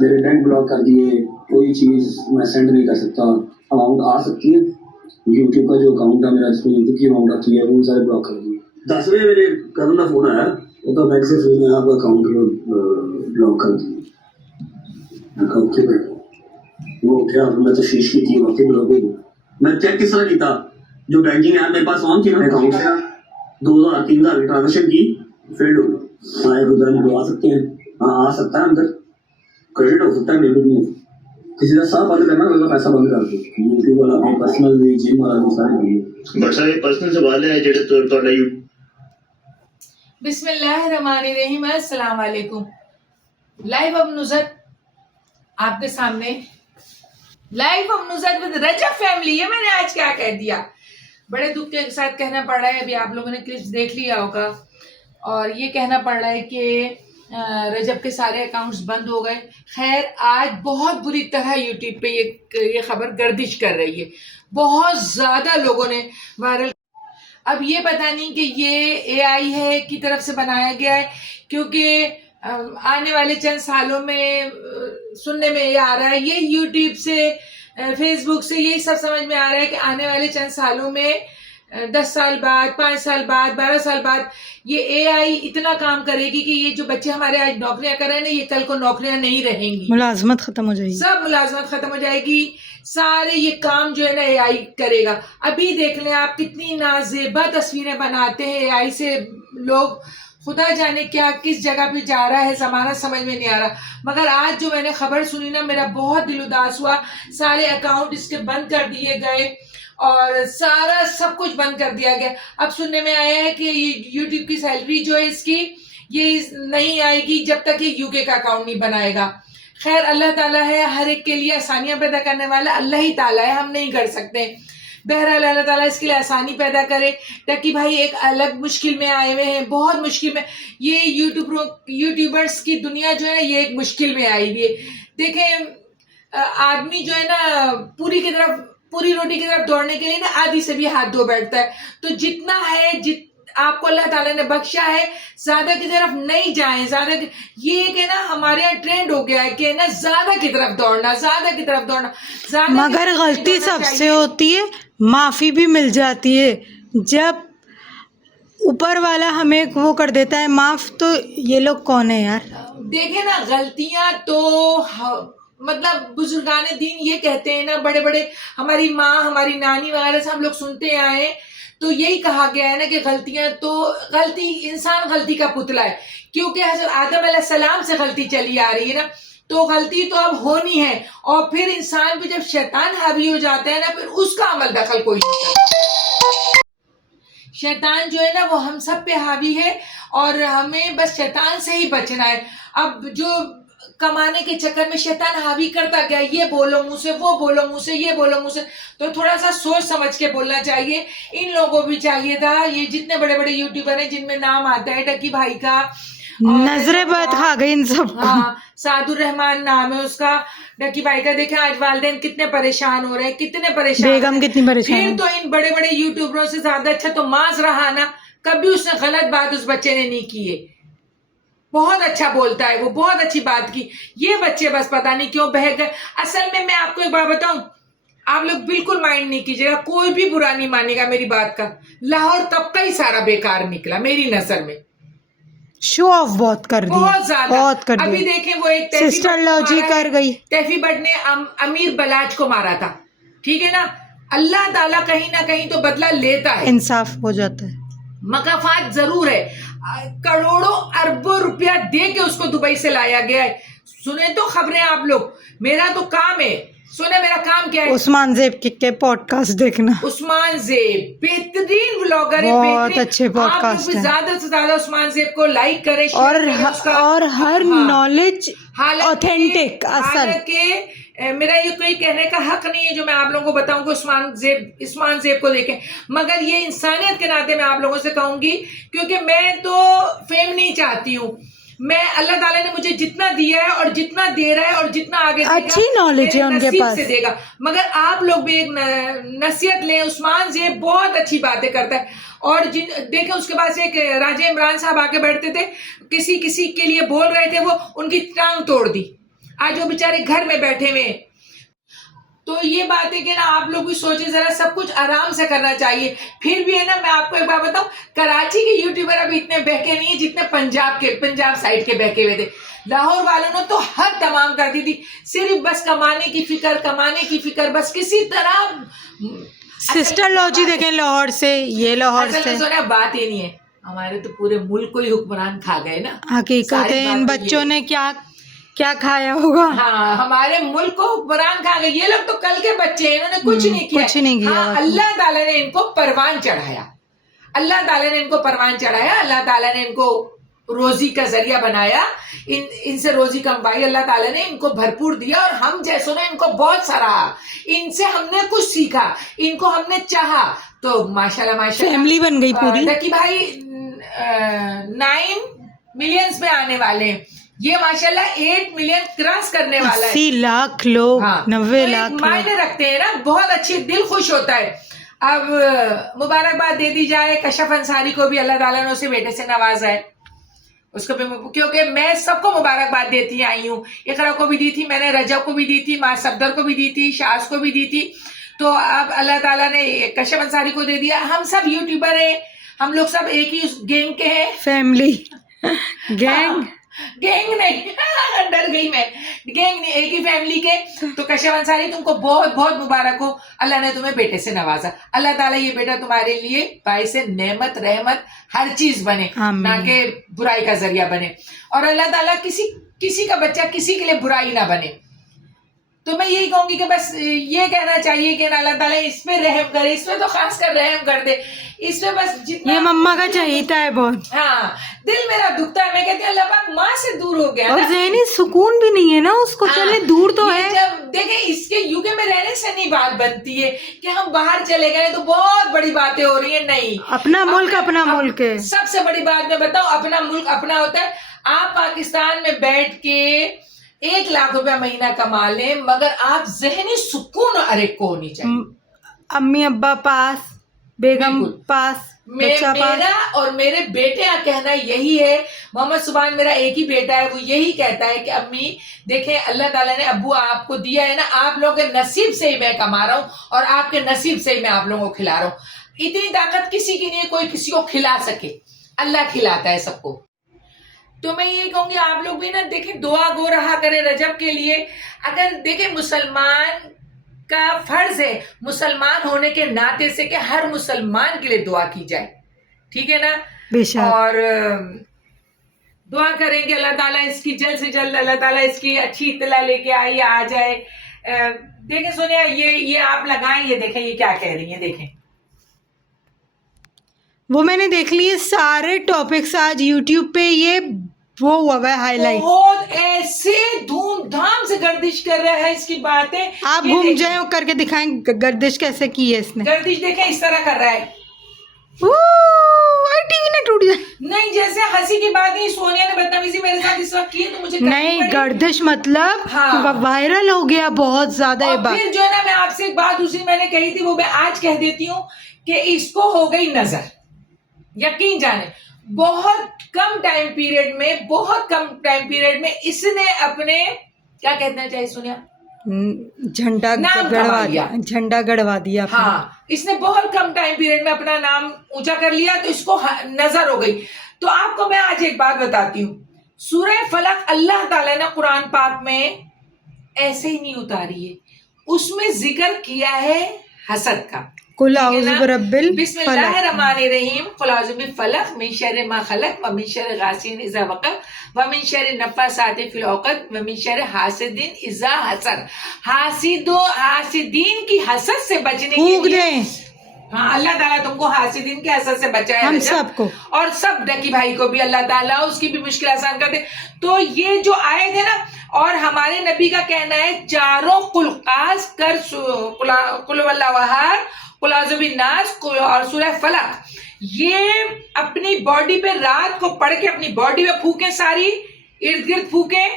میرے bank block کر دیے, کوئی چیز میں سینڈ نہیں کر سکتا. اماؤنٹ آ سکتی ہے, یوٹیوب کا جو اکاؤنٹ ہے میرا, جس میں یوٹیوب کی اماؤنٹ آتی ہے, وہ سارے بلاک کر دیے. 10 بجے میرے کزن کا فون آیا, وہ تو بینک سے میں آپ کا اکاؤنٹ بلاک کر دیا. میں کہا اوکے بیٹا. وہ اٹھا, میں تشویش کی تھی, واقعی بلاک ہو گیا. میں چیک کس طرح کیتا, جو بینکنگ ایپ میرے پاس آن تھی نا, اکاؤنٹ سے 2000 3000 کی ٹرانزیکشن کی, فیلڈ ہو گئی. ہاں ایک آ سکتے ہیں, ہاں آ سکتا ہے اندر, کریڈٹ ہو سکتا ہے, ڈیبٹ نہیں. کسی کا ساتھ بند کرنا, اس کا پیسہ بند کر دو. یوٹیوب والا اپنے پرسنل جم والا سارے بٹ سارے پرسنل سوال ہے جڑے تھوڑا. بسم اللہ الرحمن الرحیم. السلام علیکم. لائیو اب نظر آپ کے سامنے, لائیو اب نظر ود رجب فیملی. یہ میں نے آج کیا کہہ دیا, بڑے دکھ کے ساتھ کہنا پڑ رہا ہے. ابھی آپ لوگوں نے کلپس دیکھ لیا ہوگا, اور یہ کہنا پڑ رہا ہے کہ رجب کے سارے اکاؤنٹس بند ہو گئے. خیر, آج بہت بری طرح یوٹیوب پہ یہ خبر گردش کر رہی ہے. بہت زیادہ لوگوں نے وائرل. اب یہ پتہ نہیں کہ یہ اے آئی ہے کی طرف سے بنایا گیا ہے, کیونکہ آنے والے چند سالوں میں سننے میں یہ آ رہا ہے, یہ یوٹیوب سے, فیس بک سے یہی سب سمجھ میں آ رہا ہے کہ آنے والے چند سالوں میں 10 سال بعد, 5 سال بعد, 12 سال بعد یہ اے آئی اتنا کام کرے گی کہ یہ جو بچے ہمارے آج نوکریاں کر رہے ہیں نا, یہ کل کو نوکریاں نہیں رہیں گی, ملازمت ختم ہو جائے گی, سب ملازمت ختم ہو جائے گی. سارے یہ کام جو ہے نا اے آئی کرے گا. ابھی دیکھ لیں آپ, کتنی نازیبا تصویریں بناتے ہیں اے آئی سے لوگ. خدا جانے کیا کس جگہ پہ جا رہا ہے زمانہ, سمجھ میں نہیں آ رہا. مگر آج جو میں نے خبر سنی نا, میرا بہت دل اداس ہوا. سارے اکاؤنٹ اس کے بند کر دیے گئے اور سارا سب کچھ بند کر دیا گیا. اب سننے میں آیا ہے کہ یوٹیوب کی سیلری جو ہے اس کی, یہ نہیں آئے گی جب تک یہ یو کے کا اکاؤنٹ نہیں بنائے گا. خیر, اللہ تعالیٰ ہے ہر ایک کے لیے آسانیاں پیدا کرنے والا, اللہ ہی تعالیٰ ہے, ہم نہیں کر سکتے. بہرحال اللہ تعالیٰ اس کے لیے آسانی پیدا کرے. ٹکی بھائی ایک الگ مشکل میں آئے ہوئے ہیں, بہت مشکل میں. یہ یوٹیوبرز کی دنیا جو ہے یہ ایک مشکل میں آئی ہوئی ہے. دیکھیں, آدمی جو ہے نا پوری روٹی کی طرف دوڑنے کے لیے نا آدھی سے بھی ہاتھ دھو بیٹھتا ہے. تو جتنا ہے آپ کو اللہ تعالیٰ نے بخشا ہے, زیادہ کی طرف نہیں جائیں. یہ کہ نا ہمارے یہاں ٹرینڈ ہو گیا ہے کہ نا زیادہ کی طرف دوڑنا, زیادہ کی طرف دوڑنا. مگر غلطی سب سے ہوتی ہے, معافی بھی مل جاتی ہے جب اوپر والا ہمیں وہ کر دیتا ہے معاف. تو یہ لوگ کون ہے یار؟ دیکھیں نا, غلطیاں تو مطلب بزرگان دین یہ کہتے ہیں نا, بڑے بڑے ہماری ماں, ہماری نانی وغیرہ سے ہم لوگ سنتے آئے ہیں, تو یہی کہا گیا ہے نا کہ انسان غلطی کا پتلا ہے. کیونکہ حضرت آدم علیہ السلام سے غلطی چلی آ رہی ہے نا, تو غلطی تو اب ہونی ہے. اور پھر انسان پہ جب شیطان حاوی ہو جاتا ہے نا, پھر اس کا عمل دخل کوئی نہیں کرتا. شیطان جو ہے نا وہ ہم سب پہ حاوی ہے, اور ہمیں بس شیطان سے ہی بچنا ہے. اب جو کمانے کے چکر میں شیطان حاوی کرتا گیا, یہ بولو منہ سے, وہ بولو منہ سے, یہ بولو منہ سے, تو تھوڑا سا سوچ سمجھ کے بولنا چاہیے. ان لوگوں بھی چاہیے تھا, یہ جتنے بڑے بڑے یوٹیوبر ہیں جن میں نام آتا ہے ٹکی بھائی کا, نظریں بد کھا گئی ان سب کو. ہاں, سعد الرحمان نام ہے اس کا, ٹکی بھائی کا. دیکھیں آج والدین کتنے پریشان ہو رہے ہیں, کتنے پریشان, بیگم کتنی پریشان. پھر تو ان بڑے بڑے یوٹیوبروں سے زیادہ اچھا تو ماذ رہا نا, کبھی اس نے غلط بات اس بچے نے نہیں کی ہے. بہت اچھا بولتا ہے وہ, بہت اچھی بات کی. یہ بچے بس پتہ نہیں کیوں بہک گئے. اصل میں آپ کو ایک بات بتاؤں, آپ لوگ بالکل مائنڈ نہیں کیجیے گا, کوئی بھی برا نہیں مانے گا میری بات کا. لاہور طبقہ ہی سارا بیکار نکلا میری نظر میں. شو آف بہت کر دی, بہت زیادہ, بہت کر دی. ابھی دیکھیں وہ ایک سسٹر لوجی کر گئی, تیفی بٹ نے امیر بلاج کو مارا تھا, ٹھیک ہے نا. اللہ تعالیٰ کہیں نہ کہیں تو بدلہ لیتا ہے, انصاف ہو جاتا ہے. مکافات ضرور ہے, کروڑوں اربوں روپیہ دے کے اس کو دبئی سے لایا گیا ہے. سنیں تو خبریں آپ لوگ, میرا تو کام ہے, سنیں میرا کام کیا ہے. عثمان زیب کے پوڈ کاسٹ دیکھنا. عثمان زیب بہترین ولاگر ہے, بہت اچھے پوڈ آپ کاسٹ لوگ بھی زیادہ سے زیادہ عثمان زیب کو لائک کریں, اور ہر نالج اوتھینٹک اصل. حالانکہ میرا یہ کوئی کہنے کا حق نہیں ہے جو میں آپ لوگوں کو بتاؤں کہ عثمان زیب کو دیکھیں, مگر یہ انسانیت کے ناطے میں آپ لوگوں سے کہوں گی, کیونکہ میں تو فیم نہیں چاہتی ہوں. میں اللہ تعالیٰ نے مجھے جتنا دیا ہے اور جتنا دے رہا ہے اور جتنا آگے اچھی نالج ہے ان کے پاس سے دے گا. مگر آپ لوگ بھی ایک نصیحت لیں, عثمان زیب بہت اچھی باتیں کرتا ہے. اور دیکھیں اس کے پاس ایک راجہ عمران صاحب آ کے بیٹھتے تھے, کسی کے لیے بول رہے تھے, وہ ان کی ٹانگ توڑ دی. آج وہ بیچارے گھر میں بیٹھے ہوئے. تو یہ بات ہے کہ نا آپ لوگ بھی سوچیں ذرا, سب کچھ آرام سے کرنا چاہیے. پھر بھی ہے نا, میں آپ کو ایک بات بتاؤں, کراچی کے یوٹیوبر ابھی اتنے بہکے نہیں ہیں جتنے پنجاب سائڈ کے بہکے ہوئے تھے. لاہور والوں نے تو حد تمام کر دی تھی, صرف بس کمانے کی فکر, بس کسی طرح. سسٹر لاجی دیکھیں لاہور سے, یہ لاہور سے. اصل میں بات یہ نہیں ہے, ہمارے تو پورے ملک کو ہی حکمران کھا گئے نا. حقیقت ہے ان بچوں نے کیا کھایا ہوگا. ہاں, ہمارے ملک کو حکمران کھا گئے. یہ لوگ تو کل کے بچے ہیں, انہوں نے کچھ نہیں کیا. ہاں, اللہ تعالیٰ نے ان کو پروان چڑھایا, اللہ تعالیٰ نے ان کو روزی کا ذریعہ بنایا, ان سے روزی کموائی اللہ تعالیٰ نے, ان کو بھرپور دیا. اور ہم جیسوں نے ان کو بہت سراہا, ان سے ہم نے کچھ سیکھا, ان کو ہم نے چاہا, تو ماشاءاللہ فیملی بن گئی پوری. لکی بھائی 9 ملینز میں آنے والے ہیں, یہ ماشاءاللہ 8 ملین کراس کرنے والا ہے. 80 لاکھ لوگ, 90 لاکھ لوگ معنی رکھتے ہیں نا, بہت اچھی, دل خوش ہوتا ہے. اب مبارکباد دے دی جائے کشف انصاری کو بھی, اللہ تعالیٰ نے اسے بیٹے سے نوازا ہے, اس کو بھی, کیونکہ میں سب کو مبارکباد دیتی آئی ہوں. اقرا کو بھی دی تھی میں نے, رجب کو بھی دی تھی, ماں صفدر کو بھی دی تھی, شاز کو بھی دی تھی. تو اب اللہ تعالیٰ نے کشف انصاری کو دے دیا. ہم سب یوٹیوبر ہیں, ہم لوگ سب ایک ہی گینگ کے ہیں. فیملی گینگ نہیں, ڈر گئی میں, گینگ نہیں, ایک ہی فیملی کے. تو کشف انصاری تم کو بہت بہت مبارک ہو, اللہ نے تمہیں بیٹے سے نوازا. اللہ تعالیٰ یہ بیٹا تمہارے لیے باعث نعمت رحمت ہر چیز بنے, نہ کہ برائی کا ذریعہ بنے. اور اللہ تعالیٰ کسی کا بچہ کسی کے لیے برائی نہ بنے. تو میں یہی کہوں گی کہ بس یہ کہنا چاہیے کہ اللہ تعالیٰ اس پہ رحم کرے, اس پہ تو خاص کر رحم کر دے, اس پہ بس جتنا. یہ مما کا چہیتا ہے بہت. ہاں, دل میرا دکھتا ہے, میں کہتی ہوں اللہ پاک ماں سے دور ہو گیا, اور ذہنی سکون بھی نہیں ہے نا اس کو. چلے دور تو ہے, جب دیکھیں اس کے یوکے میں رہنے سے نہیں بات بنتی ہے کہ ہم باہر چلے گئے تو بہت بڑی باتیں ہو رہی ہیں. نہیں, اپنا ملک ہے. سب سے بڑی بات میں بتاؤں, اپنا ملک اپنا ہوتا ہے. آپ پاکستان میں بیٹھ کے 1 لاکھ روپے مہینہ کما لیں, مگر آپ ذہنی سکون ہر ایک کو ہونی چاہیے. امی ابا پاس, بیگم پاس, میرا اور میرے بیٹے کا کہنا یہی ہے. محمد سبحان میرا ایک ہی بیٹا ہے, وہ یہی کہتا ہے کہ امی دیکھیں اللہ تعالیٰ نے ابو آپ کو دیا ہے نا, آپ لوگوں کے نصیب سے ہی میں کما رہا ہوں, اور آپ کے نصیب سے ہی میں آپ لوگوں کو کھلا رہا ہوں. اتنی طاقت کسی کی نہیں ہے کوئی کسی کو کھلا سکے, اللہ کھلاتا ہے سب کو. تو میں یہ کہوں گی آپ لوگ بھی نا دیکھیں, دعا گو رہا کریں رجب کے لیے. اگر دیکھیں مسلمان کا فرض ہے مسلمان ہونے کے ناطے سے کہ ہر مسلمان کے لیے دعا کی جائے, ٹھیک ہے نا. اور دعا کریں کہ اللہ تعالیٰ اس کی جلد سے جلد, اللہ تعالیٰ اس کی اچھی اطلاع لے کے آ جائے. دیکھیں سنیا, یہ آپ لگائیں, یہ دیکھیں یہ کیا کہہ رہی ہیں, دیکھیں وہ میں نے دیکھ لیے سارے ٹاپکس آج یوٹیوب پہ. یہ وہ ہوا ہے ہائی لائٹ, بہت ایسے دھوم دھام سے گردش کر رہا ہے اس کی باتیں. آپ گھوم جائیں کر کے دکھائیں گردش کیسے کی ہے اس نے. گردش دیکھیں اس طرح کر رہا ہے, ٹی وی نہ ٹوٹ جائے. نہیں, جیسے ہنسی کی بات نہیں, سونیا نے بدتمیزی میرے ساتھ اس وقت کی ہے تو مجھے نہیں, گردش مطلب وائرل ہو گیا بہت زیادہ یہ بات. پھر جو ہے نا, میں آپ سے ایک بات دوسری میں نے کہی تھی وہ میں آج کہہ دیتی ہوں کہ اس کو ہو گئی نظر. یقین جانے بہت کم ٹائم پیریڈ میں اس نے اپنے کیا کہنا چاہیے سنیا, جھنڈا گڑوا دیا. ہاں, اس نے بہت کم ٹائم پیریڈ میں اپنا نام اونچا کر لیا, تو اس کو نظر ہو گئی. تو آپ کو میں آج ایک بات بتاتی ہوں, سورہ فلق اللہ تعالیٰ نے قرآن پاک میں ایسے ہی نہیں اتاری ہے, اس میں ذکر کیا ہے حسد کا. قل اعوذ برب الفلق, بسم اللہ الرحمن الرحیم, قل اعوذ بالفلق من شر ما خلق ومن شر غاسق اذا وقب ومن شر النفاثات فی العقد ومن شر حاسد اذا حسد. حاسدین کی حسد سے بچنے کے لیے, ہاں اللہ تعالیٰ تم کو حاسدین کے حسد سے بچائے, ہم سب کو, اور سب ڈکی بھائی کو بھی اللہ تعالیٰ اس کی بھی مشکل آسان کر دے. تو یہ جو آئے تھے نا, اور ہمارے نبی کا کہنا ہے چاروں قلقاز کر, قل واللہ احد, قل اعوذ بالناس اور سورہ فلق, یہ اپنی باڈی پہ رات کو پڑھ کے اپنی باڈی پہ پھونکیں, ساری ارد گرد پھونکیں,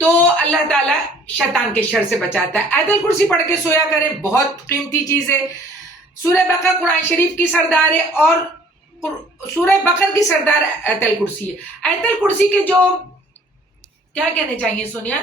تو اللہ تعالیٰ شیطان کے شر سے بچاتا ہے. آیت الکرسی پڑھ کے سویا کریں, بہت قیمتی چیز ہے. سورہ بقرہ قرآن شریف کی سردار ہے, اور سورہ بقرہ کی سردار آیت الکرسی ہے. آیت الکرسی کے جو کیا کہنے چاہیے سونیا,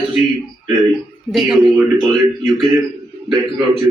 ਤੁਸੀਂ ਦੇਖੋ। ਉਹ ਡਿਪੋਜ਼ਿਟ ਯੂਕੇ ਦੇ ਬੈਂਕ ਅਕਾਊਂਟ 'ਚ